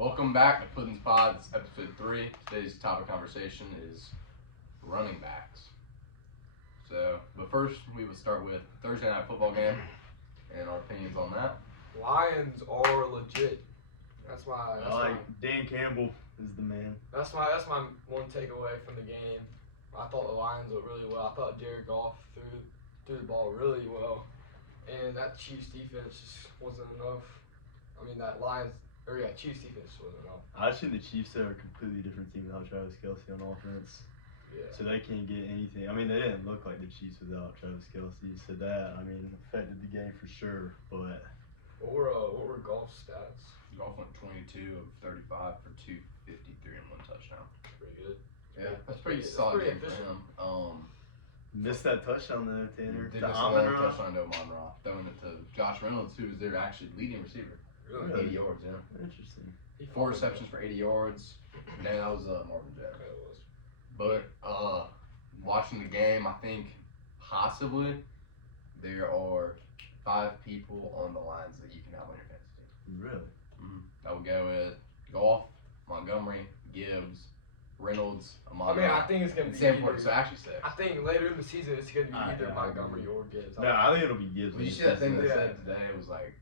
Welcome back to Puddin's Pods, episode 3. Today's topic of conversation is running backs. But first we would start with Thursday night football game and our opinions on that. Lions are legit. That's why. Dan Campbell is the man. That's my one takeaway from the game. I thought the Lions looked really well. I thought Jared Goff threw the ball really well, and that Chiefs defense just wasn't enough. I mean Chiefs defense wasn't enough. I think the Chiefs are a completely different team without Travis Kelce on offense. Yeah. So they can't get anything. I mean, they didn't look like the Chiefs without Travis Kelce. So that, affected the game for sure. But what were Goff's stats? Goff went 22 of 35 for 253 and 1 touchdown. Pretty good. Yeah, that's pretty solid game for him. Missed that touchdown though, Tanner. Did miss another touchdown to Amon-Ra, throwing it to Josh Reynolds, who was their actually leading receiver. Really? 80 yards, yeah. Interesting. 4 receptions for 80 yards. Man, that was Marvin Jones. Yeah, it was. But watching the game, I think possibly there are 5 people on the lines that you can have on your fantasy team. Really? I would go with Goff, Montgomery, Gibbs, Reynolds, Amon-Ra. I think it's gonna be Sanford. So actually 6. I think later in the season it's gonna be either Montgomery or Gibbs. No, I think it'll be Gibbs. Did you see that thing they said today? It was like,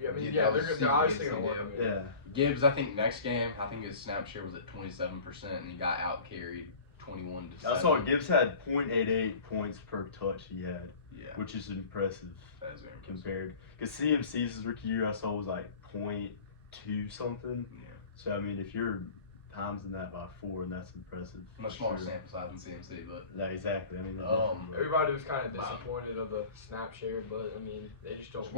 they're Gibbs obviously gonna gonna work do. him in. Yeah. Gibbs, I think next game, I think his snap share was at 27%, and he got out carried 21 to 7. I saw Gibbs had .88 points per touch he had, which is impressive. That is very impressive. Compared. Because CMC's rookie year I saw was like .2 something. Yeah. So if you're timesing that by 4, and that's impressive. Much smaller sample size than CMC, but Yeah, exactly. Everybody was kind of disappointed of the snap share, but they just don't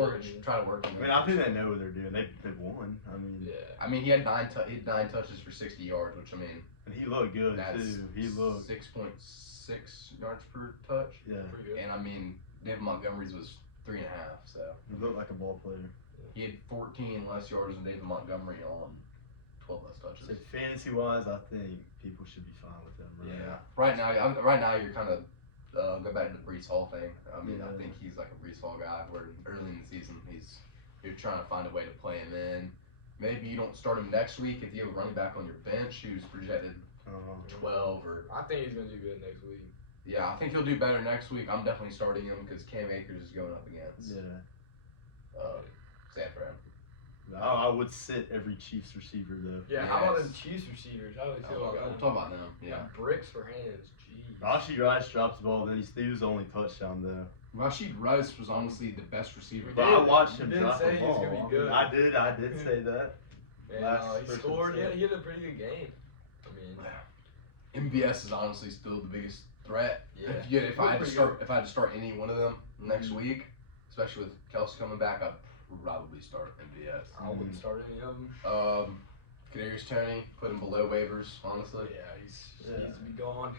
try to work. I think they know what they're doing. They won. He had 9 touches for 60 yards, which and he looked good too. He looked 6.6 yards per touch. Yeah. Pretty good. And David Montgomery's was 3.5. So he looked like a ball player. He had 14 less yards than David Montgomery on 12 less touches. So fantasy wise, I think people should be fine with him. Right? Yeah. Right now you're kind of go back to the Brees Hall thing. I think he's like a Brees Hall guy. Where early in the season you're trying to find a way to play him in. Maybe you don't start him next week if you have a running back on your bench who's projected 12 or. I think he's gonna do good next week. Yeah, I think he'll do better next week. I'm definitely starting him because Cam Akers is going up against. Sanford. I would sit every Chiefs receiver though. Yeah, how about them Chiefs receivers? How do they feel about them? We'll talk about them. Yeah. Bricks for hands. Jeez. Rashid Rice drops the ball, then he was the only touchdown though. Rashid Rice was honestly the best receiver. But I watched him drop the say he was ball. gonna be good. I did say that. And he scored. He had a pretty good game. MVS is honestly still the biggest threat. Yeah. If I had to start any one of them next week, especially with Kelce coming back, I'd probably start MVS. I wouldn't start any of them. Kadarius Toney, put him below waivers, honestly. Yeah, he needs to be gone.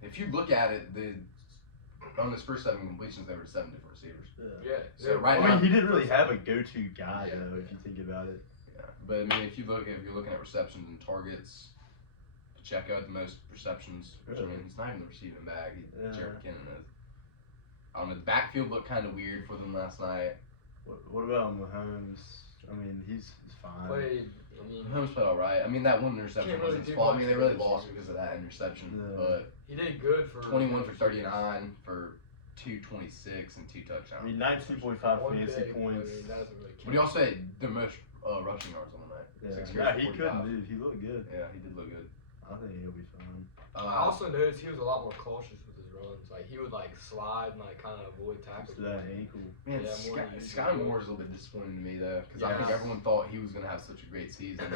If you look at it, on his first 7 completions, there were 7 different receivers. Yeah. So now, he didn't really have a go-to guy though, if you think about it. Yeah, but if you're looking at receptions and targets, Pacheco had the most receptions. Which, he's not even the receiving bag. Jared McKinnon is. The backfield looked kind of weird for them last night. What about Mahomes? He's fine. Mahomes played all right. That one interception wasn't his fault. They really lost because of that interception. Yeah. But he did good for 21 for 39 for 226 and 2 touchdowns. 19.5 fantasy points. But he also had the most rushing yards on the night. Yeah, he couldn't move. He looked good. Yeah, he did look good. I think he'll be fine. I also noticed he was a lot more cautious with his runs. He would slide and kind of avoid tackles. That ankle. Man, Sky Moore is a little bit disappointing to me though, because I think everyone thought he was gonna have such a great season.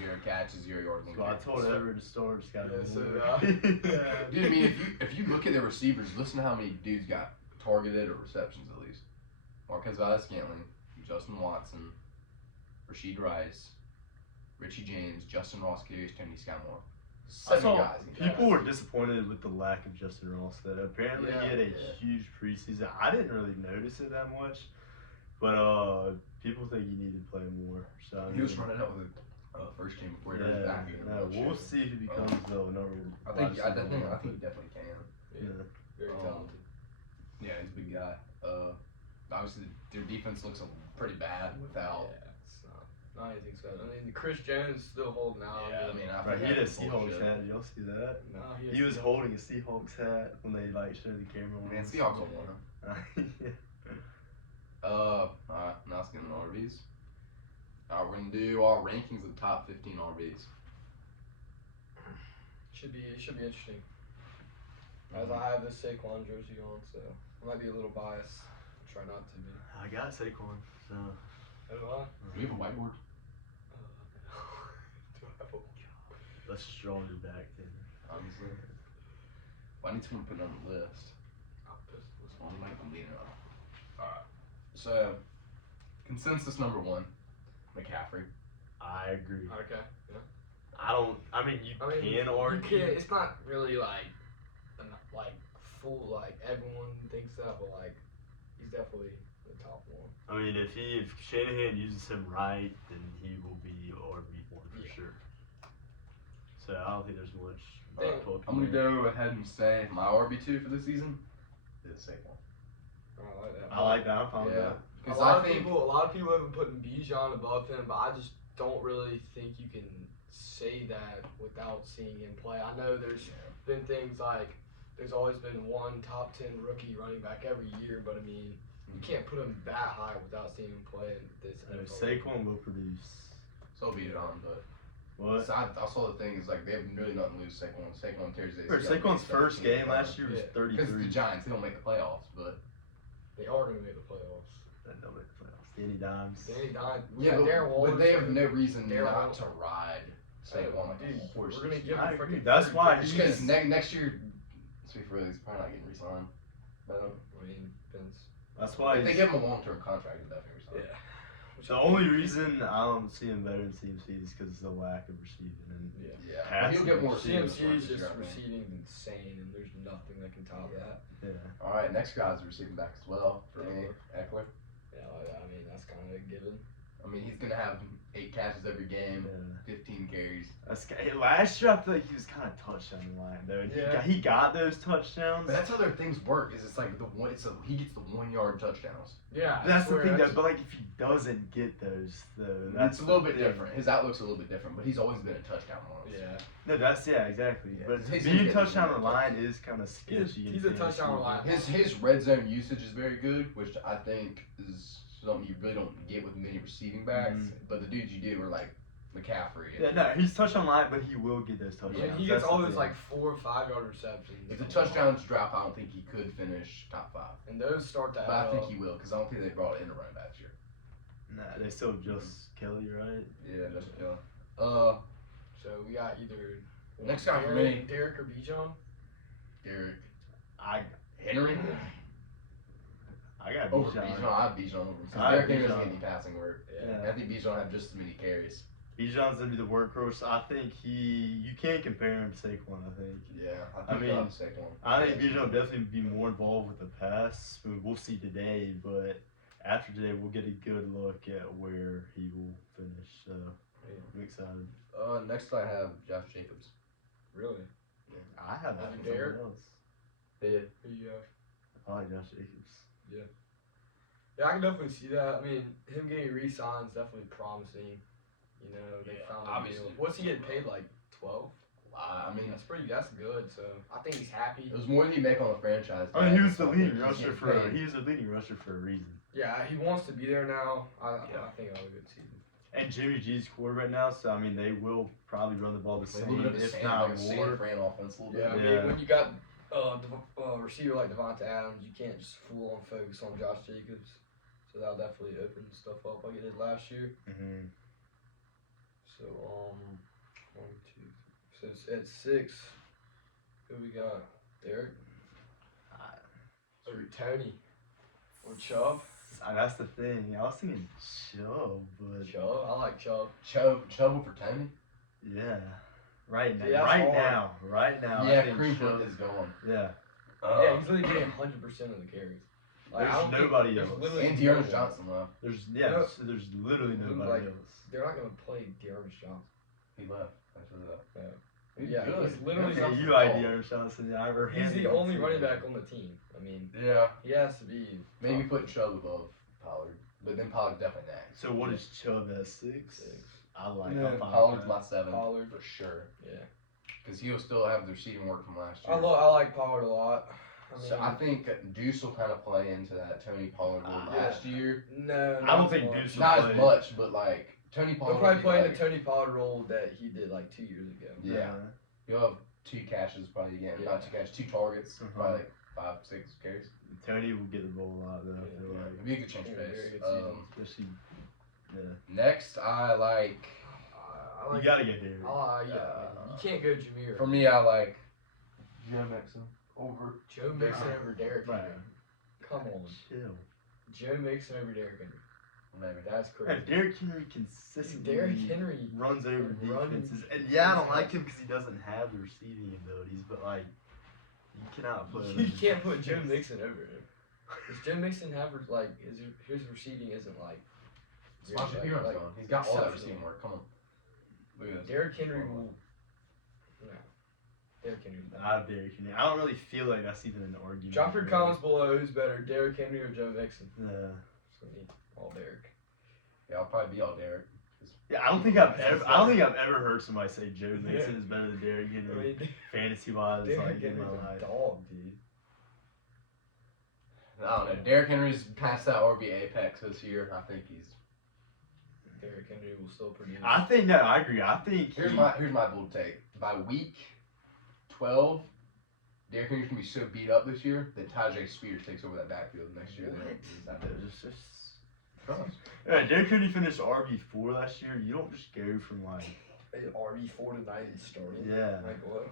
0 catches, 0 yards. So I told Everett to start Sky Moore. Dude, if you look at the receivers, listen to how many dudes got targeted or receptions at least. Marquez Valdes-Scantling, Justin Watson, Rashid Rice, Richie James, Justin Ross, Kadarius Toney, Sky Moore. 7 guys. People were disappointed with the lack of Justin Ross. That apparently he had a huge preseason. I didn't really notice it that much, but people think he needed to play more. So he was running out with the first game before he was back. We'll see if he becomes I think he definitely can. Yeah. Very talented. Yeah, he's a big guy. Obviously, their defense looks pretty bad without Not anything so. I mean, Chris Jones is still holding out. Yeah, I mean, I Right, think he had a that's Seahawks bullshit. hat. Did y'all see that? No, He was holding a Seahawks hat when they like showed the camera. Man, Seahawks will win. Yeah. Alright, now let's get into RBs. Alright, we're gonna do our rankings of the top 15 RBs. Should be interesting. As I have this Saquon jersey on, so I might be a little biased. Try not to be. I got Saquon, so. So do I. Do we have a whiteboard? Do I have a- Let's just draw your back then. Obviously. Well, I need someone to put it on the list. I'll post this Well, one. I'm not gonna leave it up. Alright. So, consensus number 1, McCaffrey. I agree. Okay. Yeah. I mean, you can argue. You can't. It's not really like full like everyone thinks that, but like he's definitely the top one. I mean, if Shanahan uses him right, then he will be RB1 for sure. So I don't think there's much. I'm gonna go ahead and say my RB2 for this season is Saquon. I like that. I like that. I'm fine with Yeah. that. A Because lot I of think people have been putting Bijan above him, but I just don't really think you can say that without seeing him play. I know there's been things like there's always been one top 10 rookie running back every year, but I mean you can't put him that high without seeing him play in this NFL. Saquon will produce. so be it on, but What? so I saw the thing is like they have really nothing to lose. Saquon tears his Bro, ACL. Saquon's first game last year was Yeah. 33. Because the Giants, they don't make the playoffs, but They are going to make the playoffs. That don't make the playoffs. Danny Dimes. Danny died. We yeah, got Darren Waller. but they have no reason Darren not Waller. to ride Saquon like Dude, a horse. we're gonna give I him agree. freaking. That's why Just he's- because next year, to be real, he's probably not getting re-signed. But I mean, depends. That's why if they he's, give him a long-term contract, he'll definitely resign. Yeah. the only reason I don't see him better than CMC is because of the lack of receiving. And Yeah, Passing he'll get more receiving. CMC is this year, just I think. receiving insane, and there's nothing that can top that. yeah, All right, next guy's receiving back as well for me, Eckler. Yeah, I mean that's kind of a given. I mean, he's gonna have 8 catches every game, yeah. 15 carries. Last year I feel like he was kind of touchdown line though. And Yeah. he got those touchdowns. But that's how their things work. Is it's like he gets the 1-yard touchdowns. Yeah, That's the thing though. But like if he doesn't get those though, that's It's a little the bit thing. different. His outlook's a little bit different, but he's always been a touchdown once. Yeah, No, that's exactly. Yeah, But he's being gonna touchdown get on the line is kind of sketchy. he's a touchdown line. His red zone usage is very good, which I think is something you really don't get with many receiving backs. Mhm. But the dudes you do are like McCaffrey. Yeah, no, he's touchdown line, but he will get those touchdowns. Yeah, he That's gets all the those thing. like 4 or 5 yard receptions. If the touchdowns drop, I don't think he could finish top 5. and those start to add But I think up. he will, because I don't think they brought in a running back this year. Nah, they still just Kelly, right? Yeah, that's killing. So we got either Next guy for me. Derek or Bijan. Derek I Henry got over Bijan. Bijan. I have Bijan over him because I have Derek Henry doesn't Bijan. get any passing work. Yeah. I think Bijan will have just as many carries. Bijan's gonna be the workhorse. I think you can't compare him to Saquon. I think. Yeah, I I think mean, he'll have the second one. I think Bijan will definitely be more involved with the pass. I mean, we'll see today, but after today, we'll get a good look at where he will finish. So I'm excited. Next I have Josh Jacobs. Really? I have that Over for Derek? someone else. Yeah. Who you have? I like Josh Jacobs. Yeah, I can definitely see that. I mean, him getting re-signed is definitely promising. You know, they Yeah, found a obviously. deal. What's he getting paid? Like 12? I mean, That's good. So I think he's happy. it was more than you make on the franchise. I mean, he was tag, the so I leading think he's rusher getting for. paid. He was the leading rusher for a reason. Yeah, he wants to be there now. I Yeah. think he'll have a good season. And Jimmy G's quarterback now, so I mean, they will probably run the ball the A same, little bit of if San, not like a San more. Fran offense a little Yeah, I bit. mean, Yeah. when you got a receiver like Devontae Adams, you can't just full on focus on Josh Jacobs. So that'll definitely open stuff up like it did last year. Mm-hmm. So 1, 2. So it's at 6. Who we got? Derek or Tony or Chubb? That's the thing. I was thinking Chubb, but Chubb. I like Chubb. Chubb over Tony. yeah, right now, Yeah, that's right now. I Yeah, think Cream Chubb- is going. Yeah, Yeah, he's literally getting 100% of the carries. Like, There's I don't think nobody there's else. literally And no Dearness one. Johnson left. there's No. so there's literally nobody Like, else. They're not gonna play Dearness Johnson. He left. That's really left. Yeah. He's Yeah, good. he's literally- Yeah, He's you the like ball. Dearness Johnson? Yeah, I He's the only running back on the team. I mean, Yeah. he has to be. Maybe put Chubb above Pollard. but then Pollard's definitely next. So what is Chubb at 6? I like Yeah, I'm fine Pollard's with my that. 7 Pollard. for sure. Yeah. Because he'll still have the receiving work from last year. I like Pollard a lot. So I think Deuce will kind of play into that Tony Pollard role last year. No, I don't think Deuce will Not play. as much, but like Tony Pollard. He'll probably play in like, the Tony Pollard role that he did like 2 years ago. Yeah. He'll have 2 catches probably again. Yeah. Not 2 catches, 2 targets. Probably like 5, 6 carries. Tony will get the ball a lot though. I feel like. It'd be a good change of Very pace. good season. Especially, yeah. Next, I like. I like. You gotta get there. You can't go Jameer. For me, I like Joe Mixon over. Joe Mixon over Derrick Henry. Right. Come on. Chill. Joe Mixon over Derrick Henry. Maybe. That's crazy. And Derrick Henry consistently Derrick Henry runs over runs- defenses. And yeah, I don't like him because he doesn't have the receiving abilities, but like, you cannot put him You in can't put Joe defense. Mixon over him. Does Joe Mixon have like his receiving isn't like. Smash like- Piron's like going. He's got all that exceptional. receiving work. Come on. Look at this. Derrick Henry will. No. Derrick Henry. I have Derrick Henry. I don't really feel like that's even an argument. Drop your comments below. Who's better, Derrick Henry or Joe Mixon? Yeah. It's gonna be all Derrick. Yeah, I'll probably be all Derrick. Yeah, I don't think I've ever heard somebody say Joe Mixon is better than Derrick I Henry mean, fantasy wise. Derrick Like in Henry's my a life. dog, dude. I don't know. Derrick Henry's past that RB apex this year. I think he's. Derrick Henry will still produce. I think no, I agree. I think Here's my bold take. By week 12, Derrick Henry's gonna be so beat up this year that Tajay Spears takes over that backfield next year. Trust. Yeah, Derrick Henry finished RB4 last year. You don't just go from like RB4 tonight and starting. yeah. Like what?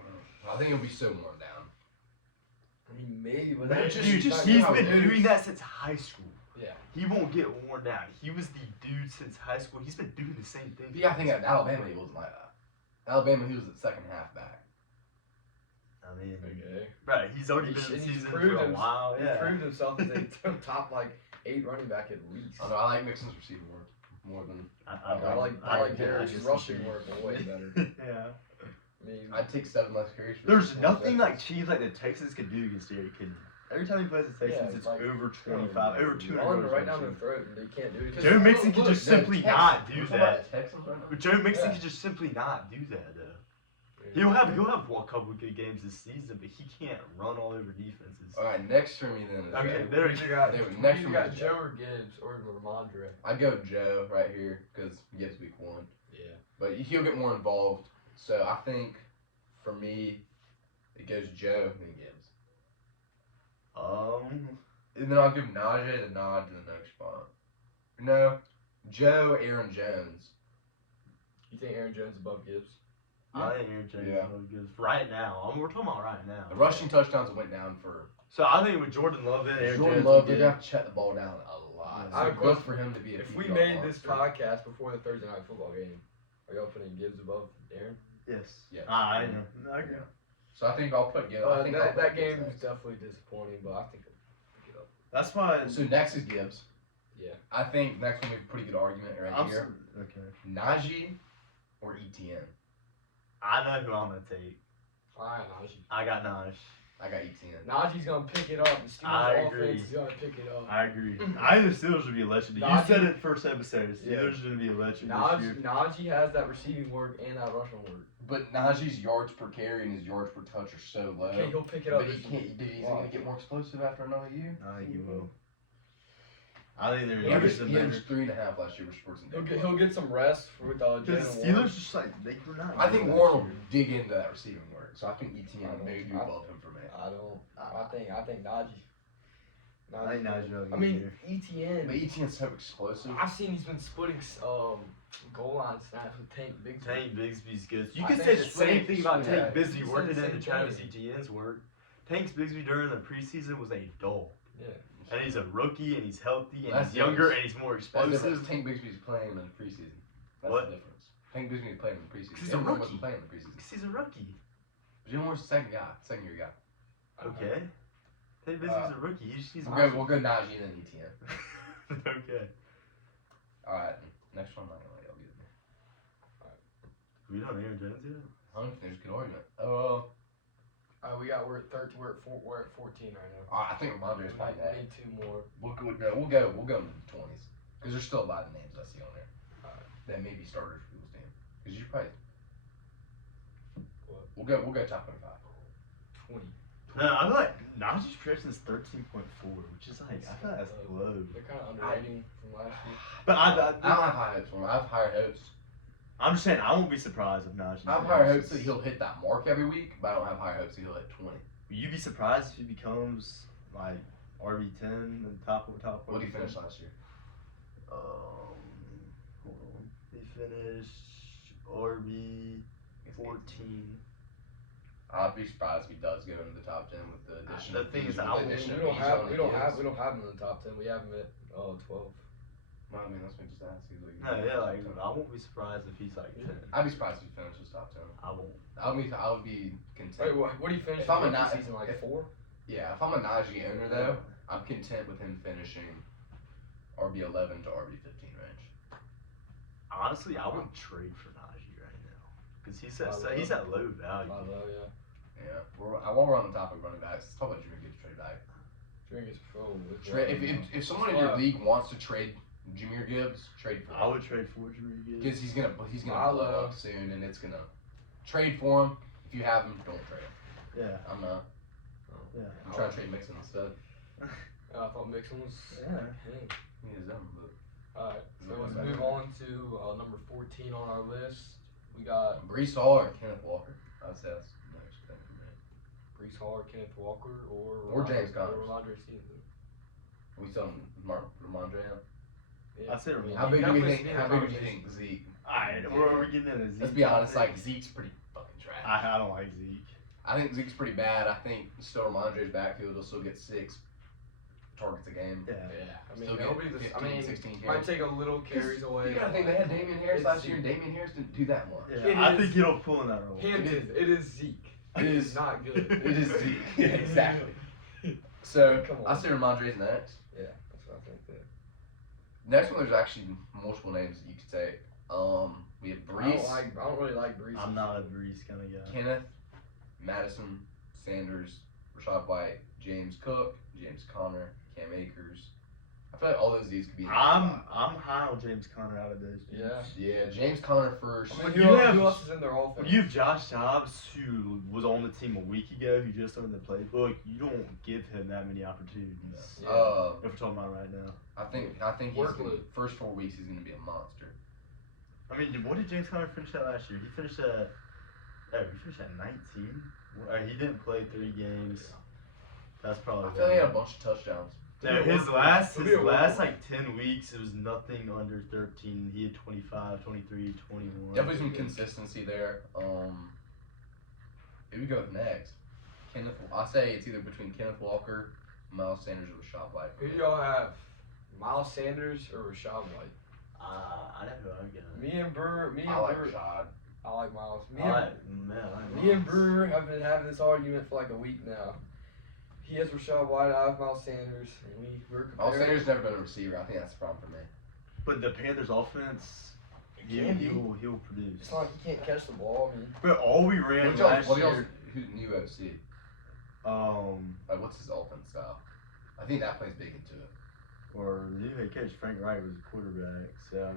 I think he'll be so worn down. I mean, maybe, but Man, that's dude, just he's how been it is. doing that since high school. Yeah. He won't get worn down. He was the dude since high school. He's been doing the same thing. Yeah, I think at Alabama he wasn't like that. Alabama, he was the second half back. I mean, Okay. right? He's already been in the He's season proved for a him- while. He Yeah. proved himself as a top like 8 running back at least. I don't know. I like Mixon's receiving work more than. I like Derrick's rushing work way better. Yeah. I mean, I'd take 7 less carries. For There's 6 nothing more like Chiefs like the Texans could do against Derrick Henry. Every time he plays the Texans, Yeah, it's like, over 25, over 200 run yards. right down their throat, and they can't do it. Joe Mixon could just simply not do that. Texans right now? But Joe Mixon Yeah. could just simply not do that though. He'll have a couple good games this season, but he can't run all over defenses. All right, next for me then is Okay, Joe. there You got, There, you next one got is Joe or Gibbs or Ramondre. I'd go Joe right here because Gibbs week 1, Yeah. but he'll get more involved. So I think for me, it goes Joe then Gibbs, and then I'll give Najee the nod to the next spot. No, Joe, Aaron Jones. You think Aaron Jones above Gibbs? I think Aaron Jones Yeah. is really good right now. We're talking about right now. The rushing touchdowns went down for So I think with Jordan Love and Aaron Jordan Jones, Love. we They're get- gonna have to check the ball down a lot. Yeah. So I have a good question. for him to be a If we PPR made this monster. podcast before the Thursday night football game, are y'all putting Gibbs above Aaron? Yes. Yeah. I know. I agree. Yeah. So I think I'll put Gibbs. I think I'll That put game Gibbs was next. definitely disappointing, but I think I'll pick it up. That's why. So next is Gibbs. Yeah. I think next one we have a pretty good argument right here. Okay. Najee or ETN. I know who I'm gonna take. Alright, Najee. I got Najee. I got ETN. Najee's gonna pick it up. The I Steelers agree. offense is gonna pick it up. I agree. I think the Steelers would be electric. You Najee- said it first episode. The Yeah. Steelers are gonna be electric this year. Najee has that receiving work and that rushing work. But Najee's yards per carry and his yards per touch are so low. Okay, he'll pick it up. But he can't. Dude, he's gonna get more explosive after another year. I think he will. I think they're He gonna averaged, get he better. averaged 3.5 last year, which works in He'll get some rest with Because the Jalen Steelers Warren. just like they were not. I think good Warren last will year. dig into that receiving work, so I think I ETN don't- may be I- above him for me. I think Najee. I think Najee will I get mean, here. But ETN. ETN's so explosive. I've seen he's been splitting goal line snaps with Tank Bigsby. Tank Bigsby's good. You I can think say the splitting- same thing about yeah, Tank Bigsby he said working the into same Travis thing. Etienne's work. Tank Bigsby during the preseason was a dog. Yeah. And he's a rookie, and he's healthy, and That's he's younger, different. and he's more That's the difference. explosive. Tank Bigsby's playing in the preseason. That's What? the difference. Tank Bigsby's playing in the preseason. He's a Jalen rookie. wasn't playing in the preseason. Because he's a rookie. Jalen Warren's the second guy, second year guy. Okay. Tank Bigsby's a rookie. He's We'll go Najee and then ETN. Okay. Alright, next one I'm not gonna let y'all get me. We don't Aaron Jones yet? I don't think there's a good argument. We're at 14 right now. I think Ramondre is probably We that. need 2 more. We'll go into the 20s. Because there's still a lot of names I see on there that may be starters for people's team. Because you probably. What? We'll go top 25. 20. No, I feel like Najee's projection is 13.4, which is like I feel like that's low. They're kind of underrating from last year. But I don't have high hopes for him. I have higher hopes. I'm just saying I won't be surprised if Najee. I have higher hopes that he'll hit that mark every week, but I don't have higher hopes that he'll hit 20. Will you be surprised if he becomes like RB10 and top? What did he finish last year? Hold on. He finished RB 14. I'd be surprised if he does go into the top 10 with the addition. The thing is, with I the don't- addition We of don't have Bijan and him in the top 10. We have him at 12. Well, I mean, that's what I just asked. He's like, No, yeah, like I won't be surprised if he's like 10. I'd be surprised if he finishes top 10. I won't. I would be content. Wait, what do you finish? If I'm a rookie not- season like if- 4? Yeah, if I'm a Najee owner though, I'm content with him finishing RB 11 to RB 15 range. Honestly, I wouldn't trade for Najee right now because he's at low value. Yeah. Yeah. While we're on the topic of running backs, let's talk about Jimmy Gibbs trade back. Drink is full. If someone in your league wants to trade Jameer Gibbs, trade for him. I would trade for Jameer Gibbs Because he's gonna blow up soon, and it's gonna trade for him. If you have him, don't trade him. Yeah. I'm not. Yeah. I'm trying to trade Mixon instead. I thought Mixon was. Yeah. He is them, but Alright, so let's move on to number 14 on our list. We got Breece Hall or Kenneth Walker. I'd say that's the next thing for me. Breece Hall, Kenneth Walker, Or James Conner. or Ramondre Stevenson. We still Ramondre out. Yeah. I said Ramondre. How big do you think? Definitely How big do you conversation. think Zeke? Alright, we're getting into Zeke. Let's be honest. Like Zeke's pretty fucking trash. I don't like Zeke. I think Zeke's pretty bad. I think still Ramondre's backfield will still get 6 targets a game. Yeah. I mean, Still it'll get be this. 15, 16 might carries. take a little carries away. You gotta think they had Damian Harris It's last year, and Zeke. Damian Harris didn't do that much. Yeah, It I is- think he'll pull in that role. Hinted, it is Zeke. It is not good. It is Zeke. Yeah, exactly. So Come on. I say Ramondre's next. Yeah, that's what I think. There. Next one, there's actually multiple names that you could take. We have Breece, I don't really like Breece. I'm not a Breeze kind of guy. Kenneth, Madison, Sanders, Rashad White, James Cook, James Conner, Cam Akers. I feel like all those Z's could be. in that spot. I'm high on James Conner out of those. dudes. Yeah. Yeah, James Conner first. I mean, You who have- else is in their offense? When you have Josh Dobbs, who was on the team a week ago, who just learned the playbook, you don't give him that many opportunities. Yeah. If we're talking about right now. I think he's Workload. first 4 weeks he's gonna be a monster. I mean, what did James Conner finish at last year? He finished at 19. He didn't play 3 games. That's probably. I feel like he had a bunch of touchdowns. Yeah, He'll his be a last workhorse. like 10 weeks, it was nothing under 13. He had 25, 23, 21. Definitely some consistency there. Who we go with next? I say it's either between Kenneth Walker, Miles Sanders, or Rashad White. Who do y'all have? Miles Sanders or Rashad White? I don't know. I'm gonna. Me and Brewer. I like Rashad. I like Miles. Me Miles. and Brewer have been having this argument for like a week now. He has Rashad White. I have Miles Sanders, and we're Miles comparing. Sanders never been a receiver. I think that's the problem for me. But the Panthers' offense, can be. he'll produce. It's not like he can't catch the ball. I mean, But all we ran last year. Who's new OC? Like, what's his offense style? I think that plays big into it. Or new head coach Frank Wright was a quarterback. So I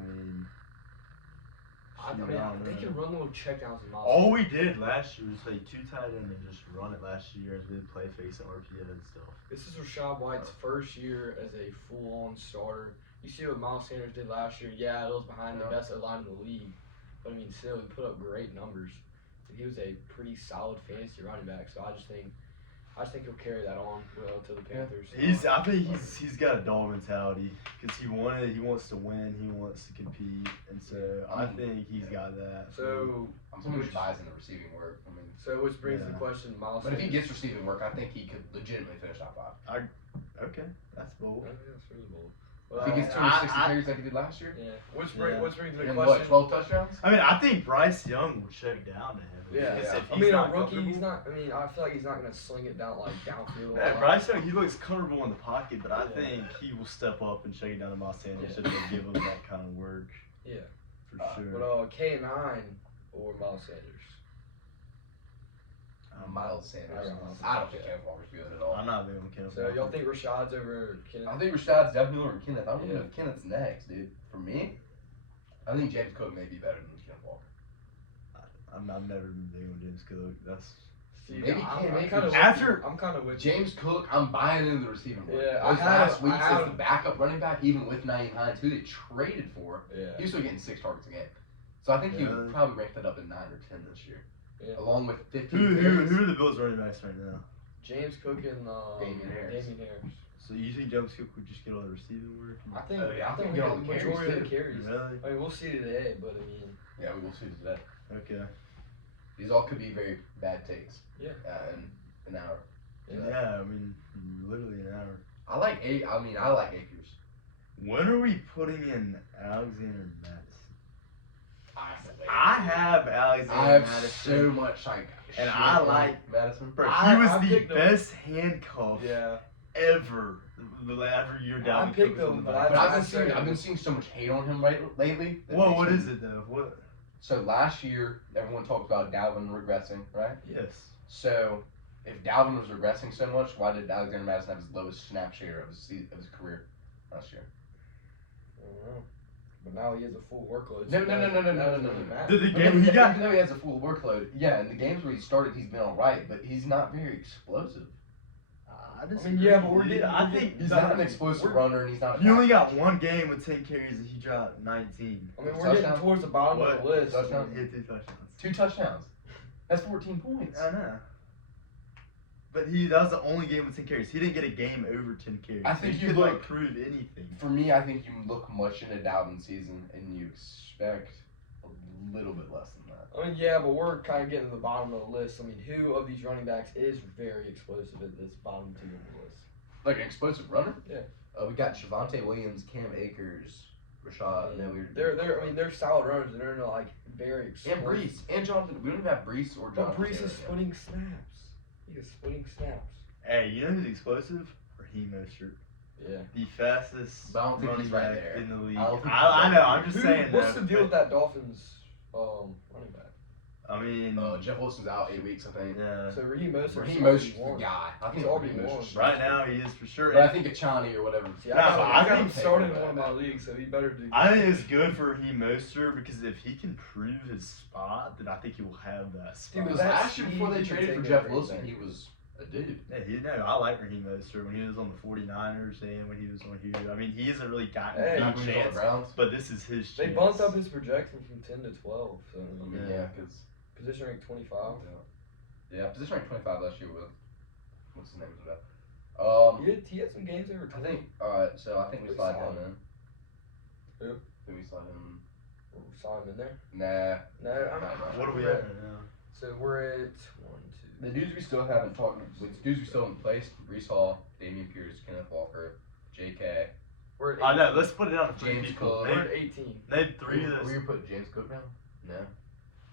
mean, they can run little checkdowns in Miles. all we did last year was play 2 tight end and just run it last year as we did play face and RPO and stuff. This is Rashad White's first year as a full-on starter. You see what Miles Sanders did last year. Yeah, it was behind the best O-line in the league, but I mean, still, he put up great numbers. And he was a pretty solid fantasy running back. So I just think he'll carry that on to the Panthers. I think he's got a dog mentality because he wants to win, he wants to compete, and so I think he's got that. So I'm someone who buys in the receiving work. I mean, which brings the question, Miles. but if he gets receiving work, I think he could legitimately finish top 5. Okay, that's bold. Yeah, that's really bold. If he gets 260 carries like he did last year, Yeah. Which brings the and question. 12 touchdowns? I mean, I think Bryce Young will check down to him. Yeah, Because if I he's mean, a not rookie, he's comfortable- not. I mean, I feel like he's not gonna sling it down downfield. Yeah, Bryce Young, he looks comfortable in the pocket, but I think he will step up and check it down to Miles Sanders if they give him that kind of work. Yeah. For sure. But K9 or Miles Sanders. Miles Sanders. Yeah. I don't think Kenneth Walker's good at all. I'm not big on Kenneth. So y'all think Rashad's over Kenneth? I think Rashad's definitely over Kenneth. I don't know if Kenneth's next, dude. For me, I think James Cook may be better than Kenneth Walker. I've never been big on James Cook. That's See, maybe I'm kind of with you. James Cook. I'm buying into the receiving work. Yeah, Those last weeks as the backup running back, even with Naeem Hines, who they traded for, Yeah. he was still getting 6 targets a game. So I think he would probably rank that up in 9 or 10 this year, along with 15. Who are the Bills running backs right now? James Cook and Damian Harris. So you think James Cook would just get all the receiving work? I think I think we get get all the the carries, majority of the too. carries. Really? I mean, we'll see today, but I mean, Yeah, we will see today. Okay. These all could be very bad takes. Yeah. In an hour. Yeah, I mean, literally an hour. I like Akers. When are we putting in Alexander Madison? I I have Alexander have Madison. so much like. And shit I on like- Madison. Bro, I he was the picked him. best handcuff yeah. ever. Every year down. I picked him, but But I've been seeing so much hate on him lately. that Whoa, makes what me- is it though? What? So last year, everyone talked about Dalvin regressing, right? Yes. So if Dalvin was regressing so much, why did Alexander Madison have his lowest snap share of his career last year? I don't know. But now he has a full workload. No. The game he got. Even though he has a full workload, yeah, in the games where he started, he's been all right, but he's not very explosive. I mean, yeah, but I think He's not an explosive runner, and he's not. he only got one game with 10 carries and he dropped 19. I mean, we're getting towards the bottom of the list. Touchdown? He hit 2 touchdowns. 2 touchdowns. That's 14 points. I know. But that was the only game with 10 carries. He didn't get a game over 10 carries. I think he you could look- like prove anything. For me, I think you look much into Dalvin's season, and you expect a little bit less than that. I mean, yeah, but we're kind of getting to the bottom of the list. I mean, who of these running backs is very explosive at this bottom 2 of the list? Like an explosive runner? Yeah. We got Javonte Williams, Cam Akers, Rashad, and then They're solid runners, and they're not like very explosive. And Brees, and Jonathan. We don't even have Brees or But Jonathan. Brees is Taylor yet. splitting snaps. He is splitting snaps. Hey, you know who's explosive? Raheem Mostert. Yeah. The fastest But I don't think running he's right back there. in the league. I don't think I he's know, right I'm just Who- saying What's that. the deal with that Dolphins running back? I mean, Jeff Wilson's out 8 weeks, I think. yeah. So Raheem Mostert's Raheem RB1. Mostert's the guy. I think He's Raheem RB1. Mostert's Right now he is for sure. But I think Achani or whatever. See, No, I got him think- started in one of my leagues, so he better do. I think it's good for Raheem Mostert because if he can prove his spot, then I think he will have that spot. Dude, Because that's- last year before they he can traded for take Jeff everything. Wilson, he was a dude. Yeah, I like Raheem Mostert when he was on the 49ers and when he was on here. I mean, he hasn't really gotten Hey, a Not big when he was on the chance, Browns. but this is his chance. They bumped up his projection from 10 to 12, so I mean, yeah, because position rank 25. position rank 25 last year with what's his name today? He had some games over I 20. think. All right, so I think we Pretty slide solid. him in. Who? Think we slide him? We'll sign him in there. Nah. No, I'm What are we at right now? So we're at 1, 2. The dudes we still haven't talked with dudes we still haven't placed: Brees Hall, Damian Pierce, Kenneth Walker, J.K. We're at 18. I know. Let's put it down to 3 James people. Cook. We're at 18. Name 3 of Were those. you put James Cook down? No.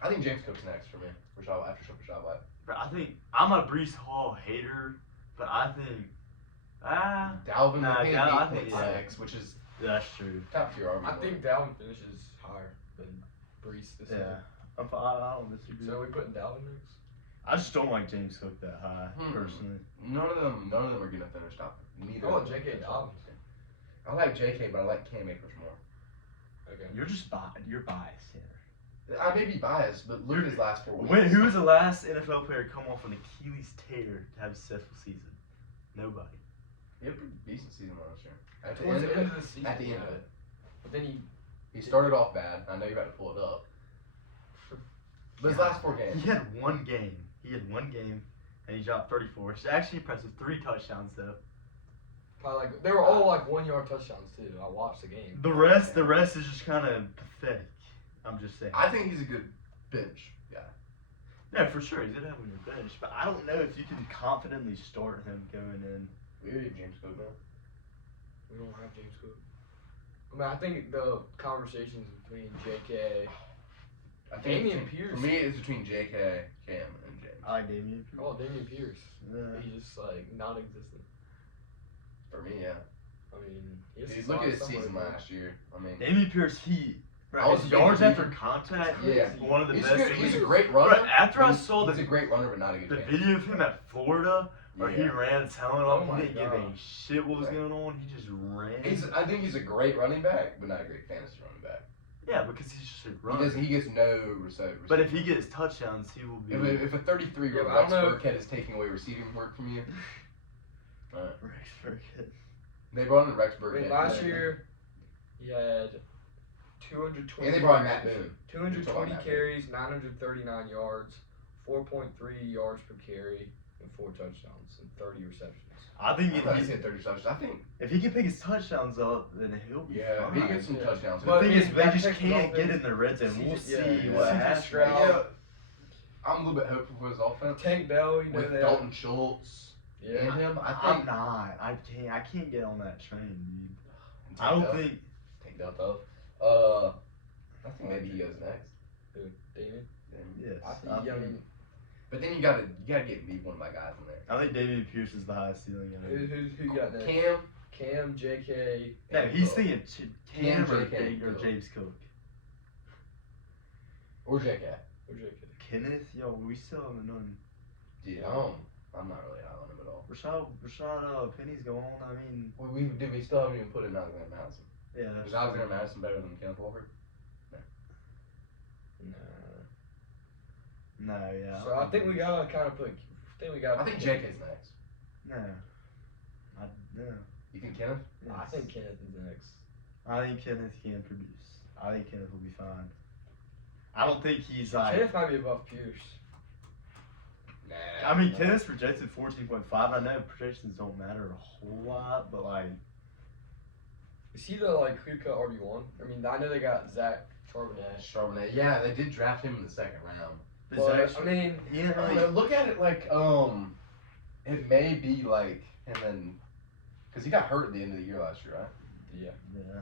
I think James Cook's next for me. After Rashad White. I think I'm a Brees Hall hater, but I think Dalvin, Nah, I think, 8.6, which is that's true. top tier RB. I think Dalvin finishes higher than Brees this Yeah, season. I don't disagree. So are we putting Dalvin next? I just don't like James Cook that high, personally. None of them are gonna finish top. Neither. Oh, of them J.K. finish Dobbins. top. I like J.K., but I like Cam Akers more. Okay. You're biased here. I may be biased, but look at his last 4 weeks. Who was the last NFL player to come off an Achilles tear to have a successful season? Nobody. He had a pretty decent season last year. At the Towards end the of end it, of the season. at the end yeah. of it, But then he started off bad. I know you're about to pull it up. But his last 4 games. He had one game. And he dropped 34. It's actually impressive. 3 touchdowns though. probably like they were all like 1 yard touchdowns too. I watched the game. The rest is just kind of pathetic. I'm just saying. I think he's a good bench guy. No, for sure he's gonna have him on your bench, but I don't know if you can confidently start him going in. We already have James Cook now. We don't have James Cook. I mean, I think the conversations between J.K. I think Damian it's- Pierce. For me, it's between J.K., Cam, and James. I like Damian. Oh, Damian Pierce. Yeah. He's just like non-existent. For me, yeah. I mean, he has Dude, to look at slide his somewhere, season bro. last year. I mean, Damian Pierce, Bro, I was his a big yards believer. after contact, Yeah. one of the He's best. good. He's a things. great Bro, runner. after I saw He's the a great runner, but not a good the fantasy. video of him at Florida, where he Yeah. ran his helmet Oh off, my he didn't give a gosh. shit what was going on. He just ran. I think he's a great running back, but not a great fantasy running back. Yeah, because he's just a runner. He gets no reception. But if he gets touchdowns, he will be. If a 33-year-old Yeah, but I Rex don't know. Burkhead is taking away receiving work from you, Rex Burkhead. they brought in Rex I Burkhead. mean, last year he had 220. and they brought in Matt Boone. 220 Matt carries, 939 yards, 4.3 yards per carry, and 4 touchdowns and 30 receptions. I think I thought he said 30 touchdowns. I think if he can pick his touchdowns up, then he'll be if fine. he gets some Yeah. touchdowns. The But thing I is, mean, they that just Texas can't get offense- in the red zone. We'll CJ see yeah, what CJ happens. Stroud. Yeah, I'm a little bit hopeful for his offense. Tank Bell, you know With that. Dalton Schultz and Yeah. him, I I'm think. not. I can't get on that train, dude. and I don't Tank Bell- think. Tank Bell tough. I think maybe he goes next. Who? Damon? Yes. I think. I mean, But then you gotta get me one of my guys in there. I think David Pierce is the highest ceiling. who you got next? Cam. Cam, J.K. No, and he's Cook. thinking Cam Cam, or, J.K. or Cook. James Cook. Or J.K. Or J.K. Kenneth, yo, we still haven't done. Dude, I'm not really high on him at all. Rashad Penny's going. I mean, We still haven't even put in Alexander Madison. yeah. Is Alexander Madison better than Kenneth Walker? No, yeah. So I think we gotta kind of put. I think J.K.'s next. No. No. You think Kenneth? I think Kenneth is next. I think Kenneth can produce. I think Kenneth will be fine. I don't think he's like. Kenneth might be above Pierce. Nah. I mean, Kenneth's projected 14.5. I know projections don't matter a whole lot, but like. Is he the clear-cut RB1? I mean, I know they got Zach Charbonnet. Charbonnet. Yeah, they did draft him in the second round. But, I mean, Yeah, I don't know, look at it like it may be like, and then, because he got hurt at the end of the year last year, right? yeah, Yeah.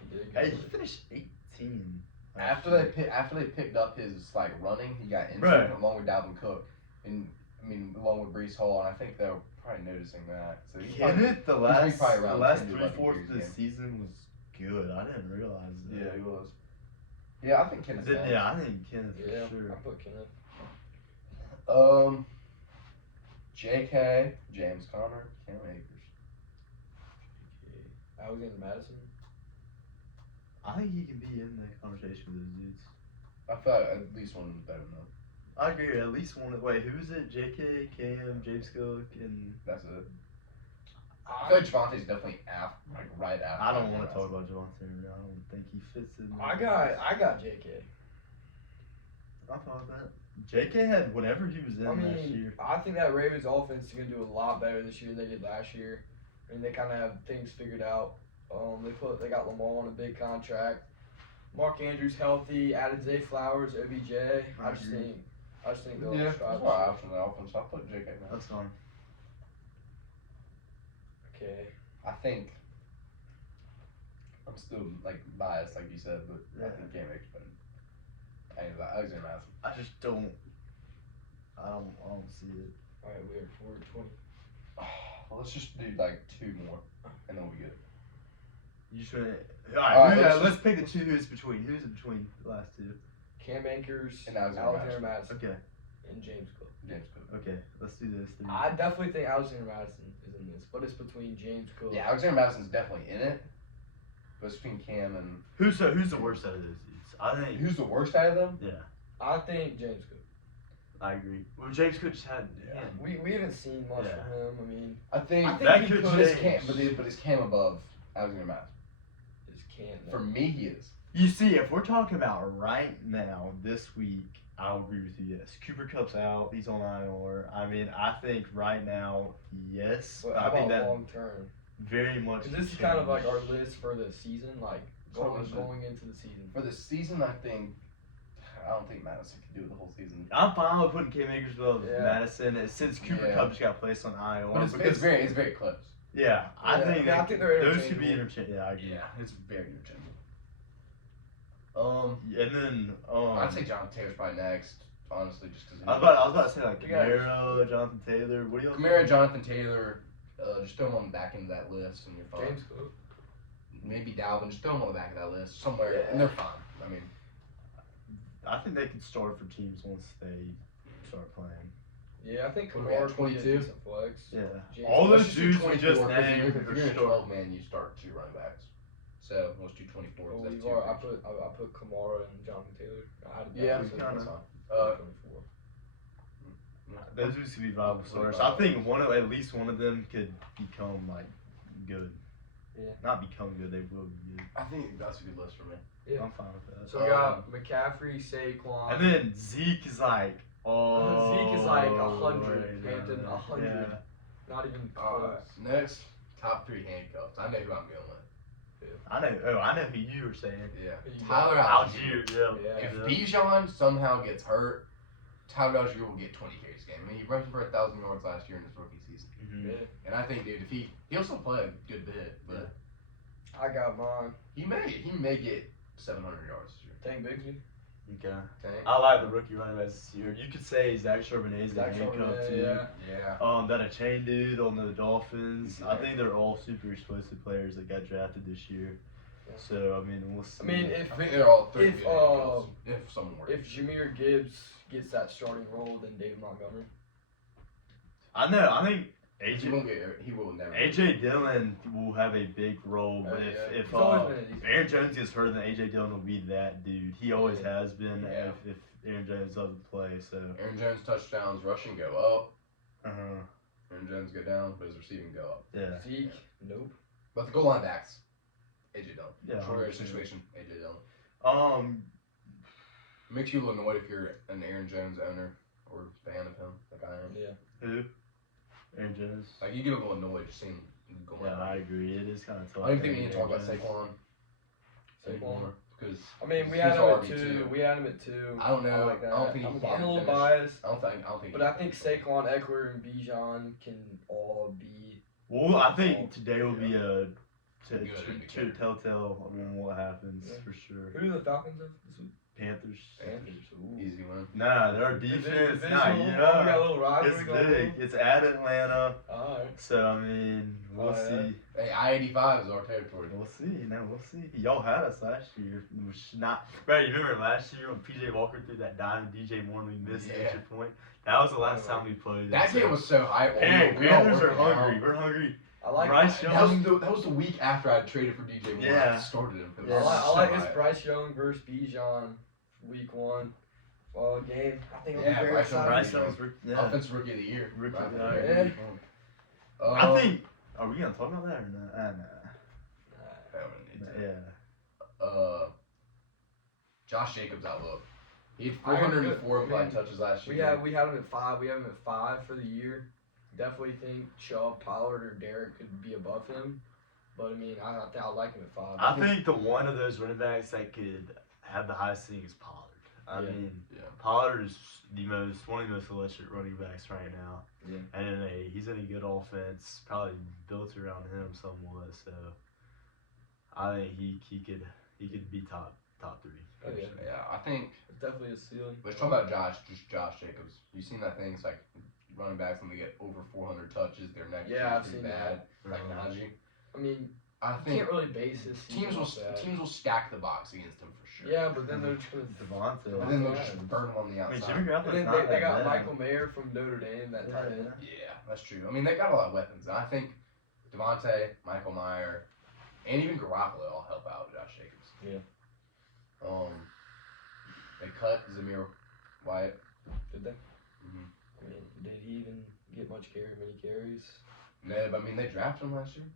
he did. Hey, he finished 18. After they picked up his running, he got injured Right. along with Dalvin Cook, and I mean along with Breece Hall, and I think they were probably noticing that. So he's Kenneth, the last probably around 10 to 11 3/4 carries of the a game. season was good. I didn't realize that. Yeah, he was. Yeah, I think Kenneth. Yeah, I think Kenneth Yeah, for sure. I put Kenneth. J.K., James Conner, Cam Akers. Alexander Madison. I think he can be in the conversation with those dudes. I feel like at least one is better than him. I agree. At least one. Wait, who is it? J.K., Cam, James Cook, and That's it. I feel like Javonte's definitely right after. I don't want to talk about Javonte. I don't think he fits in. I got J.K. I thought that. J.K. had whenever he was in I last mean, year. I think that Ravens offense is gonna do a lot better this year than they did last year. I mean, they kind of have things figured out. They got Lamar on a big contract. Mark Andrews healthy. Added Zay Flowers, OBJ. I just think they'll Yeah, strive. that's why I option the offense. I'll put J.K. now. That's fine. Okay. I think I'm still biased, like you said, but I Yeah. think Cam Akers better. Alexander Madison. I just don't. I don't see it. All right, we're 20. Well, let's just do 2 more, and then we'll be good. You just want to. Alright, Alright, let's let's pick the two. Who's between? Who's it between the last two? Cam Akers, And Alexander Alexander Madison, Okay. and James Cook. James Cook. Okay. Let's do those three. I definitely think Alexander Madison is in this, but it's between James Cook. Yeah, Alexander Madison's definitely in it, but it's between Cam and Who's the worst out of those dudes? I think. who's the worst out of them? Yeah. I think James Cook. I agree. Well, James Cook just had. Yeah. We haven't seen much Yeah. from him. I mean, I think That he could but is change. Cam, but is Cam above Alexander Madison? it's Cam. For me, he is. You see, if we're talking about right now, this week, I'll agree with you. Yes, Cooper Kupp's out. He's on IR. I mean, I think right now, yes. But I how think about that long term? very much. Because this is kind of like our list for the season, going into the season. For the season, I don't think Madison can do it the whole season. I'm fine with putting Cam Akers above Yeah. Madison since Cooper Yeah. Kupp just got placed on IR. But it's very close. Yeah, I Yeah, think I think they're those could be interchangeable. interchangeable. Yeah, I agree. Yeah, it's very interchangeable. And then I'd say Jonathan Taylor's probably next, honestly, just because. I was about to say We got- Kamara, Jonathan Taylor. What do you? Kamara, Jonathan Taylor, just throw them on the back end of that list, and you're fine. James Cook. maybe Dalvin. Just throw them on the back of that list somewhere, and they're fine. I mean, I think they could start for teams once they start playing. Yeah, I think What are we at, Kamara could be a 22? decent flex. Yeah. James- All let's those just do dudes we just 24, 'cause named If you're in are 12 man, you start 2 running backs. So let's do 24. Well, That's we've two already, picks. I put Kamara and Jonathan Taylor. I had Yeah, we so kinda- that's fine. 24. Those used to be viable Completely starters. viable. I think at least one of them could become like good. Yeah. Not become good, they will be good. I think that's a good list for me. Yeah. I'm fine with that. So we got McCaffrey, Saquon. And then Zeke is like, Zeke is like 100, right, Hampton, yeah. 100. Yeah. Not even close. Next, top 3 handcuffs. I know who I'm going with. I know who you were saying. Yeah. Who you Tyler got? Algier. yeah. Yeah. If Bijan somehow gets hurt, Tyler Algier will get 20 carries a game. I mean, he rushed for 1,000 yards last year in his rookie season. Mhm. Yeah. And I think, dude, if he'll still play a good bit, but I got mine. he may get 700 yards this year. Tank Bigsby. Okay. Tank. I like the rookie running backs this year. You could say Zach Charbonnet's a Zach handcuff Charbonnet, too. yeah. That a chain dude on the Dolphins. I Yeah. think they're all super explosive players that got drafted this year. Yeah. So I mean, we'll see. I mean, if I think they're all 3 if, good handcuffs, if someone were. if Jahmyr Gibbs gets that starting role, then David Montgomery. I know. I think he will never. AJ Dillon will have a big role, but yeah. if He's always been a decent Aaron Jones gets hurt, then AJ Dillon will be that dude. He always Yeah. has been. Yeah. If Aaron Jones doesn't play, so. Aaron Jones touchdowns rushing go up. Uh-huh. Aaron Jones go down, but his receiving go up. Yeah. Zeke, nope. But the goal line backs, AJ Dillon. Yeah. Short 100%. situation, AJ Dillon. Makes you a little annoyed if you're an Aaron Jones owner or fan of him, like I am. Yeah. Who? Aaron Jones. Like you get a little annoyed just seeing him go Yeah, out. I agree. It is kind of tough. I don't even think we need to talk Aaron about Jones. Saquon Saquon. anymore because I mean, we he's had him at RB2. 2. We had him at 2. I don't know. like that. I don't think he I'm, can I'm a little finish. biased, I don't think. but I think Saquon, Eckler, and Bijan can all be. Well, I think today will be a Good indicator. telltale on what happens Yeah. for sure. Who do the Falcons have this week? Panthers. Panthers. Ooh. Easy win. Nah, their defense. Nah, We got a yeah. little rivalry It's going big. on. It's at Atlanta. Alright. So I mean, we'll Oh, yeah. see. Hey, I-85 is our territory. We'll see. We'll see. Y'all had us last year. We should not. Bro, you remember last year when PJ Walker threw that dime and DJ Moore and we missed the Yeah. extra point? That was the last time we played. That game was so hype. Hey, We all Panthers are working out. hungry. We're hungry. I like Bryce Young. That was the week after I traded for DJ Moore. Yeah. I started him. It Yeah. was I so like his hype. Bryce Young versus Bijan week 1 game. I think it'll Yeah, be very Bryce Young, exciting. Bryce Young's yeah. Offensive Rookie of the Year. Rookie of the Right. Year. Yeah. I think. Are we gonna talk about that or not? Nah. I don't need to. Yeah. Josh Jacobs outlook. He had I heard 404 good. I mean, touches last We year. had him at 5. We have him at 5 for the year. Definitely think Chubb, Pollard, or Derek could be above him. But I mean, I think I like him at 5. I think the one of those running backs that could have the highest thing is Pollard. I Yeah. mean, Yeah. Pollard is one of the most electric running backs right now. Yeah. And he's in a good offense, probably built around him somewhat. So I think he could be top 3. Oh, yeah. Yeah, I think. It's definitely a ceiling. Let's talk about Josh Jacobs. You seen that thing? It's like running backs when they get over 400 touches, their next Yeah, year's I've pretty seen bad. Like Uh-huh. Najee. I mean, I you think can't really base this teams will stack the box against him for sure. Yeah, but then they're just gonna. Devontae. And then they'll just burn him on the I mean, outside. Jimmy And Garoppolo's then not they that got bad. Michael Mayer from Notre Dame, that tight end. Yeah, that's true. I mean, they got a lot of weapons. And I think Devontae, Michael Mayer, and even Garoppolo all help out Josh Jacobs. Yeah. They cut Zamir Wyatt. Did they? Mhm. I mean, did he even get many carries? No, but I mean, they drafted him last year.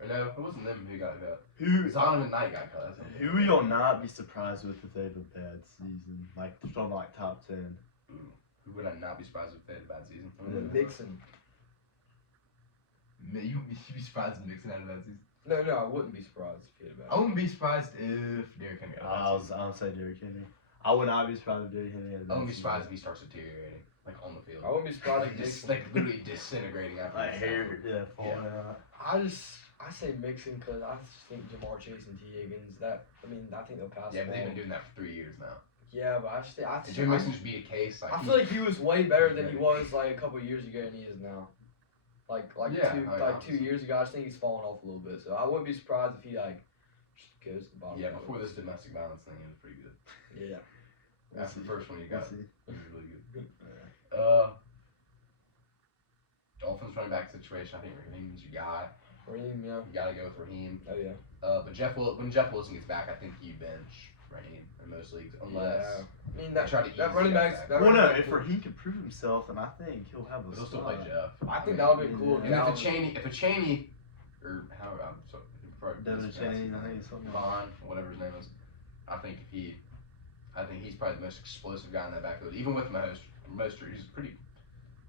Or no, it wasn't them who got cut. Who Zonovan Knight got cut. That's who will y'all not be surprised with if they have a bad season? Like from like top 10. Ooh, who would I not be surprised if they had a bad season? And then Mixon. You'd be surprised if Mixon had a bad season. No, I wouldn't be surprised if he had a bad I wouldn't be surprised if Derrick Henry had a bad season. I'll say Derrick Henry. I would not be surprised if Derrick Henry had a bad I wouldn't be season. surprised if he starts deteriorating, like on the field. I wouldn't be surprised Like, if just, Mixon. like literally disintegrating after Like the hair, snap. falling out. I say Mixon because I just think Jamar Chase and T Higgins. I think they'll pass. Yeah, the but they've ball. been doing that for 3 years now. Yeah, but I just think Did Joe Mixon just beat a case? Like, I feel like he was way better than he was like a couple years ago, and he is now. 2 years ago. I just think he's fallen off a little bit. So I wouldn't be surprised if he just goes to the bottom. Yeah, before this domestic violence thing, it was pretty good. Yeah. After the first one, he got it was really good. Dolphins running back situation. I think Raheem's your guy. Raheem, yeah. You gotta go with Raheem. Oh yeah. But when Jeff Wilson gets back, I think you bench Raheem in most leagues, unless I mean they try to ease that running Jeff back. back. Well, no, if Raheem can prove himself, then I think he'll have a He'll still play Jeff. I think that would be cool. And if a Cheney, or how I'm sorry, Devin Cheney, I think it's something. Vaughn, whatever his name is, I think he's probably the most explosive guy in that backfield. Even with Mostert, he's a pretty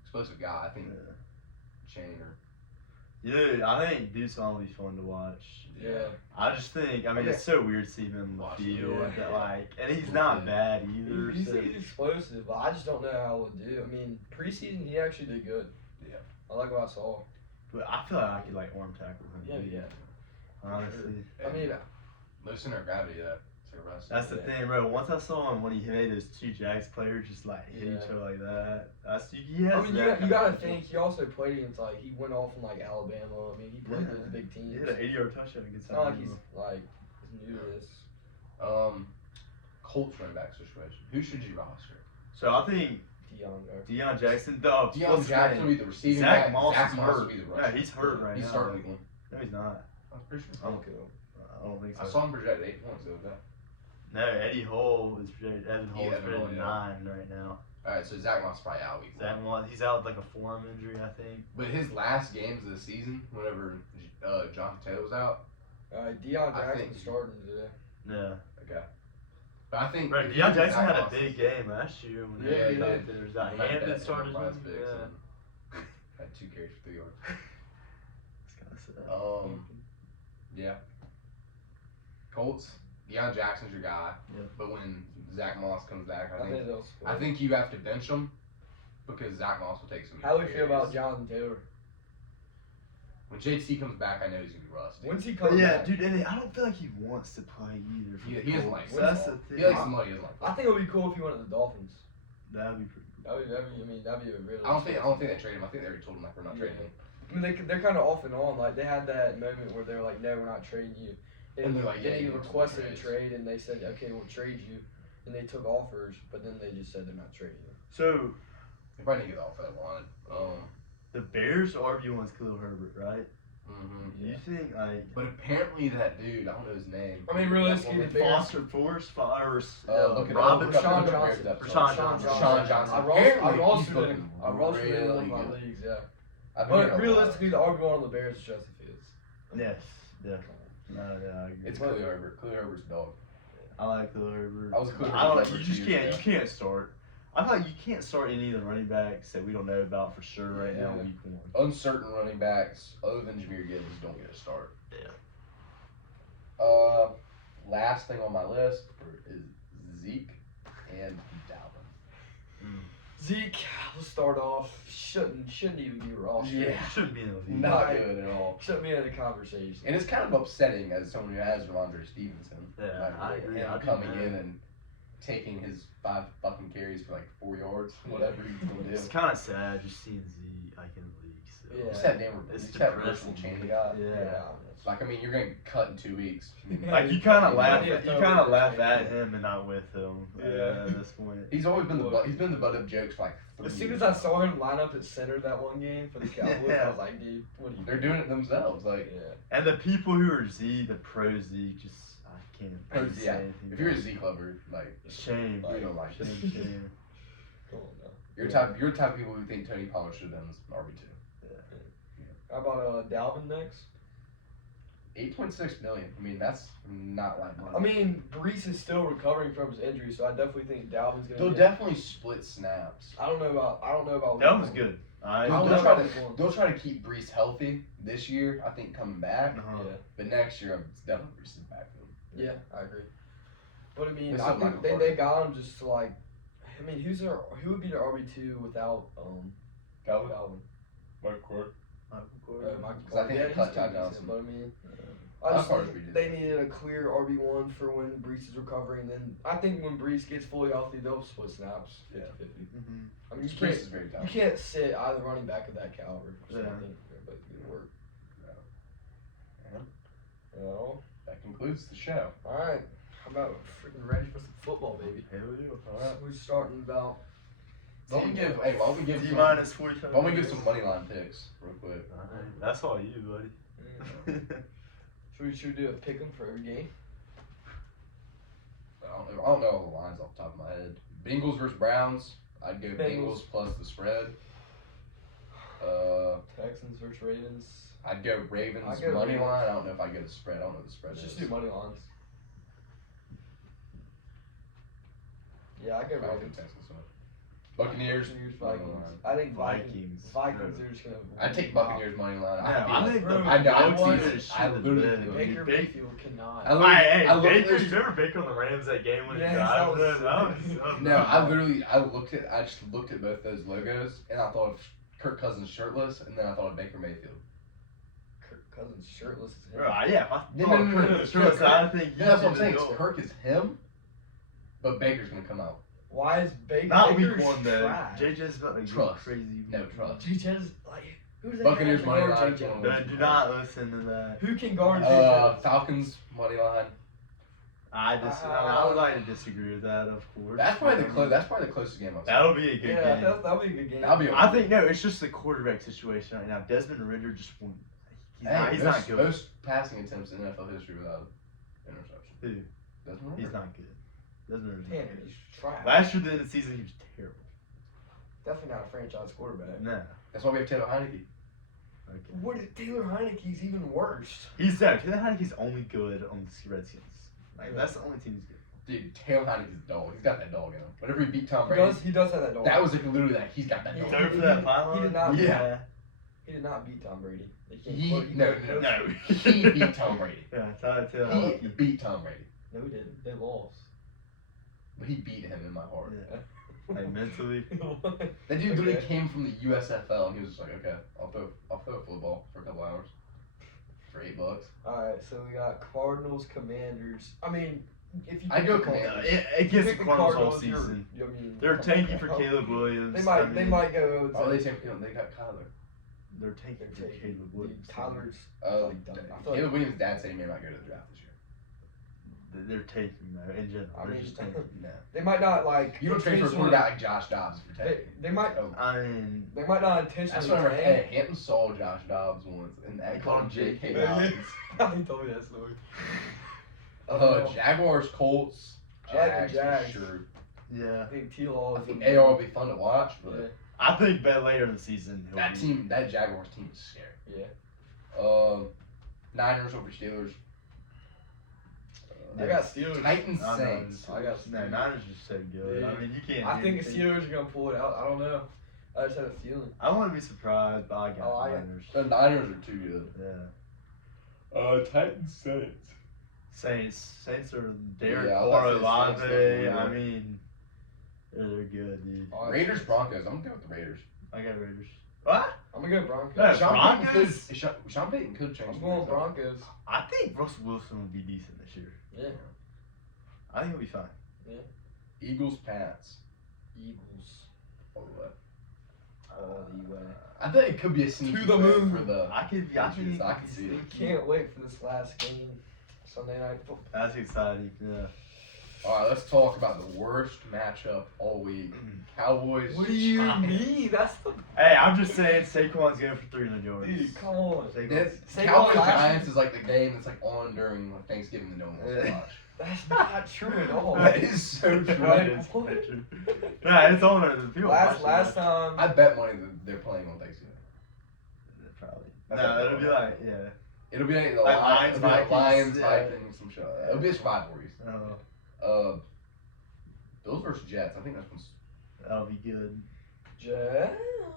explosive guy. I think Cheney or. Yeah, I think Deuce will be fun to watch. Yeah. I just think, it's so weird seeing him on the field. Yeah. And he's not bad either. He's explosive, but I just don't know how he'll do. I mean, preseason he actually did good. Yeah. I like what I saw. But I feel like I could arm tackle him. Yeah. Honestly. I mean, no center of gravity that. That's the thing, bro. Once I saw him when he made those two Jags players just hit each other like that. You gotta think he also played against he went off in Alabama. I mean he played those big teams. He had an 80-yard touchdown against It's not Alabama. he's new to this. Colts running back situation. Who should you roster? So I think Deion Jackson. Deion Jackson will be the receiving Zach back. Moss Zach is Moss hurt. will be the rusher. No, he's hurt right now. He's starting week 1. No, he's not. I'm pretty sure. I don't think so. I saw him projected 8 points the other day. No, Eddie Hole is projected. Evan Hole is projected 9 right now. Alright, so Zach Moss is probably out week 1. He's out with a forearm injury, I think. But his last games of the season, whenever John Taylor was out. Deion Jackson starting today. Yeah. Okay. But I think Deion Jackson had a big game last year when he there's that hand that started him. Yeah. Had 2 carries for 3 yards. It's kind of sad. Yeah. Colts. Deion Jackson's your guy. Yep. But when Zach Moss comes back, I think you have to bench him because Zach Moss will take some. How do you feel about Jonathan Taylor? When JT comes back, I know he's gonna be rusty. When's he coming back? Dude, and I don't feel like he wants to play either. He doesn't like. That's the thing. He likes the money. He doesn't like. I think it would be cool if he went to the Dolphins. That'd be pretty cool. That'd be a really. I don't think they traded him. I think they already told him we're not trading him. I mean, they're kind of off and on. They had that moment where they were like, no, we're not trading you. And they're like, then he you requested a trade, and they said, okay, we'll trade you. And they took offers, but then they just said they're not trading you. So, they probably didn't get the offer they wanted. The Bears RB1's Khalil Herbert, right? Mm-hmm. You think But apparently that dude, I don't know his name. I mean, realistically, the Bears. Foster Force, Robin Sean Johnson. Rashawn Johnson. I rostered really him in my good. leagues, yeah. But realistically, the RB1 on the Bears is Justin Fields. Yes, definitely. No, I agree. It's Khalil Herbert. Khalil Herbert's dog. I like Khalil Herbert. I was a Khalil Herbert. You can't start. I feel like you can't start any of the running backs that we don't know about for sure right now week 1. Uncertain running backs other than Jahmyr Gibbs don't get a start. Yeah. Last thing on my list is Zeke and Dalvin. Zeke, we'll start off. Shouldn't even be rostered. Yeah, shouldn't be in the league. Not good at all. Shouldn't be in the conversation. And it's kind of upsetting as someone who has Ramondre Stevenson. Yeah, I agree. Him coming in and taking his 5 fucking carries for 4 yards, whatever he's gonna do. It's kind of sad just seeing Zeke in the league. So. Yeah. Just that Russell Cheney guy. Yeah. You're getting cut in 2 weeks. You kind of laugh. You kind of laugh at him and not with him. At this point. He's always been the butt of jokes for 3 As years. soon as I saw him line up at center that one game for the Cowboys, I was like, dude, what are you They're doing it themselves. And the people who are Z, the pro Z, just I can't say anything. If you're a Zeke lover, shame. We don't like it. Shame. You're the type of people who think Tony Pollard should have done this RB2. How about Dalvin next? 8.6 million. I mean, that's not like money. I mean, Brees is still recovering from his injury, so I definitely think Dalvin's gonna. They'll definitely split snaps. I don't know about. Dalvin's good. They'll try to keep Brees healthy this year. I think coming back. Uh-huh. Yeah. But next year, it's definitely Brees' backfield. Yeah, I agree. But I mean, They I still think like they got him just to who would be their RB2 without Calvin? Michael Carter. Because I think they cut Ty Johnson. But I mean, I just think they needed a clear RB1 for when Brees is recovering. Then I think when Brees gets fully healthy, they'll split snaps 50-50. Mm-hmm. I mean, Brees is very you talented. can't sit either running back of that caliber. So Yeah. I think, but it didn't work. And Well, that concludes the show. all right. How about freaking ready for some football, baby? Hell yeah. All right. We're starting about. Why don't we give T some, minus 45. why don't we give some money line picks real quick? Alright, that's all you, buddy. Should we do a pick 'em for every game? I don't know all the lines off the top of my head. Bengals versus Browns. I'd go Bengals plus the spread. Texans versus Ravens. I'd go Ravens I'd go money Ravens. line. I don't know if I get a spread. I don't know what the spread Let's is. just do money lines. Yeah, I go I don't think Ravens. Texans win. Buccaneers. money Vikings. line. I think Vikings. Vikings are just gonna. I'd take Buccaneers money line. I think the I know. Bucs I need see to it. shit I the literally bed. feel it. Baker Mayfield cannot. I literally- Hey, I looked at Baker, this- you remember Baker on the Rams that game when he Yes, drive? that was No, I just looked at both those logos and I thought of Kirk Cousins shirtless, and then I thought of Baker Mayfield. Kirk Cousins shirtless as hell. Bro, yeah, if I No, thought no, no, Kirk no, was no, shirtless, Kirk- I think Yeah, that's what I'm saying. Kirk. Kirk is him, but Baker's gonna come out. Why is Baker? Not Baker's week one though. trash. JJ's about to go Trust. crazy. No trust. JJ's like who's that? Buccaneers guy money that can line, guard JJ? one of Do not listen to that. Who can guard JJ? Falcons money line. I would like to disagree with that, of course. That's probably the closest game I've seen. That'll be a good Yeah, game. that'll be a good game. That'll be. I think no, it's just the quarterback situation right now. Desmond Ridder just won. He's not good. Most passing attempts in NFL history without interception. Who? Doesn't He's not good. Desmond Ridder. Tanner, he's trash. Last year, at the end of the season, he was terrible. Definitely not a franchise quarterback. Nah. That's why we have Taylor Heineke. Okay. What is Taylor Heineke's even worse? He's Taylor Heineke's only good on the Redskins. Like that's the only team he's good. Dude, Taylor Heineke's a dog. He's got that dog in him. Whenever he beat Tom He Brady, does have that dog. that was like literally that. He's got that He dog. Over for that pylon? He did not. Yeah. He did not beat Tom Brady. No. He beat Tom Brady. Yeah, Taylor He Heinicke. beat Tom Brady. No, he didn't. They lost. But he beat him in my heart. Yeah. Like mentally. That dude literally Okay. came from the USFL and he was just like, okay, I'll throw a football for a couple hours for $8. Alright, so we got Cardinals, Commanders. I mean, if you I'd go pick the Commanders. It gets the pick Cardinals all Cardinals, you're- season. I mean, They're come on tanking for now. Caleb Williams. They I might mean, go. Oh, they got Kyler. They're tanking for Caleb Williams. Tyler's Oh, like done. I feel Caleb Williams' dad said he may not go to the draft this year. They're taking though in general. I They're mean, just taking. No. they might not like. You don't trade for a intentionally- quarterback like Josh Dobbs if you're taking. They might. Oh, I mean, They might not that's intentionally. what I remember. Hey, tank. Hampton saw Josh Dobbs once and they They called him called him J.K. Yeah. Dobbs. He told me that story. Jaguars, Colts. I like the Jags, Jags. for sure. yeah. I think T-Law. I think AR will be fun to watch, but Yeah. I think later in the season. he'll that be- team, that Jaguars team is scary. Yeah. Niners over Steelers. I got Steelers. Titans, I know, Saints. I got No, Steelers. Niners just so good. Yeah. I mean, you can't. I do think the anything. Steelers are gonna pull it out. I don't know. I just have a feeling. I wouldn't be surprised, but I got Oh, I got- Niners. The Niners are too good. Yeah. Titans, Saints. Saints are Derek Yeah, I Carr, was about to say Olave. Saints, I yeah. mean, they're good, dude. Oh, Raiders, Broncos. I'm gonna go with the Raiders. I got Raiders. What? I'm gonna go Broncos. Yeah, Sean Payton Broncos? Sean Payton could change. I'm some going things up. Broncos. I think Russell Wilson will be decent this year. Yeah. I think he'll be fine. Eagles, Pats. Eagles. All the way. All the way. I think it could be a sneaky To the win moon. for the. I could see it. Can't wait for this last game. Sunday night football. That's exciting. Yeah. All right, let's talk about the worst matchup all week. Cowboys. What do you Giants. mean? That's the Hey, I'm just saying Saquon's going for 300 yards. dude. Come on. Saquon's- Saquon Cowboys last Giants is like the game that's like on during like Thanksgiving that no one wants to Yeah. watch. That's not true at all. That is so true. Right. It's true. Nah, it's on there. The people Last watch it. time. I bet money that they're playing on Thanksgiving. Probably. That's No, what it'll be like, yeah. It'll be like the Like Lions, Vikings, yeah. Vikings, some shit. It'll be a rivalries. Bills versus Jets. I think that's one's. That'll be good. Jets.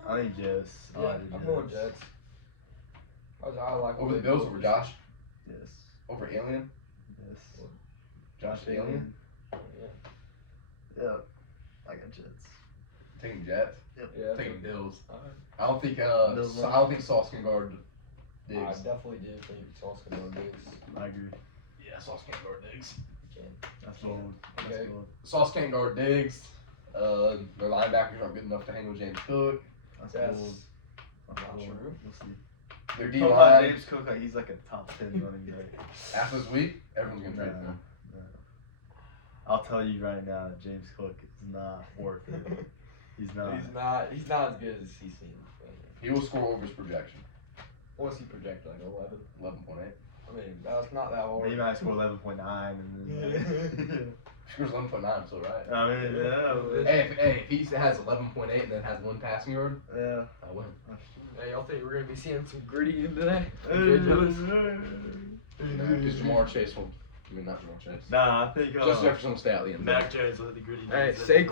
I think Jets. I Yeah, like the I'm going Jets. I like Over the Bills over Josh. Yes. Over Alien. Yes. Josh Alien. Yeah. Yep. I got Jets. Taking Jets. Yeah. Taking Bills. Alright. I don't think Bills I don't think Sauce can guard I Diggs. definitely did think Sauce can go Diggs. I agree. Yeah, Sauce can't guard Diggs. That's bold. That's Okay. bold. Sauce can't guard Diggs. Their linebackers aren't good enough to hang with James Cook. That's That's bold. That's not bold. true. We'll see. Their Talk about D-line, James Cook like he's like a top 10 running back. after this week, everyone's going to trade for No, him. no. I'll tell you right now, James Cook is not worth it. He's not. He's not as good as he seems. He will score over his projection. What's he projected? Like 11? 11.8. I mean, that's not that hard. He might score 11.9 and then. Scores 11.9, I'm still right. I mean, yeah. Hey, if he has 11.8 and then has 1 passing yard, Yeah. I win. Hey, y'all think we're gonna be seeing some gritty in today? Because Jamar Chase will. I mean, not Jamar Chase. Nah, I think Justin Jefferson will stay out the end. Mac Jones let the gritty. Hey, days in. Saquon.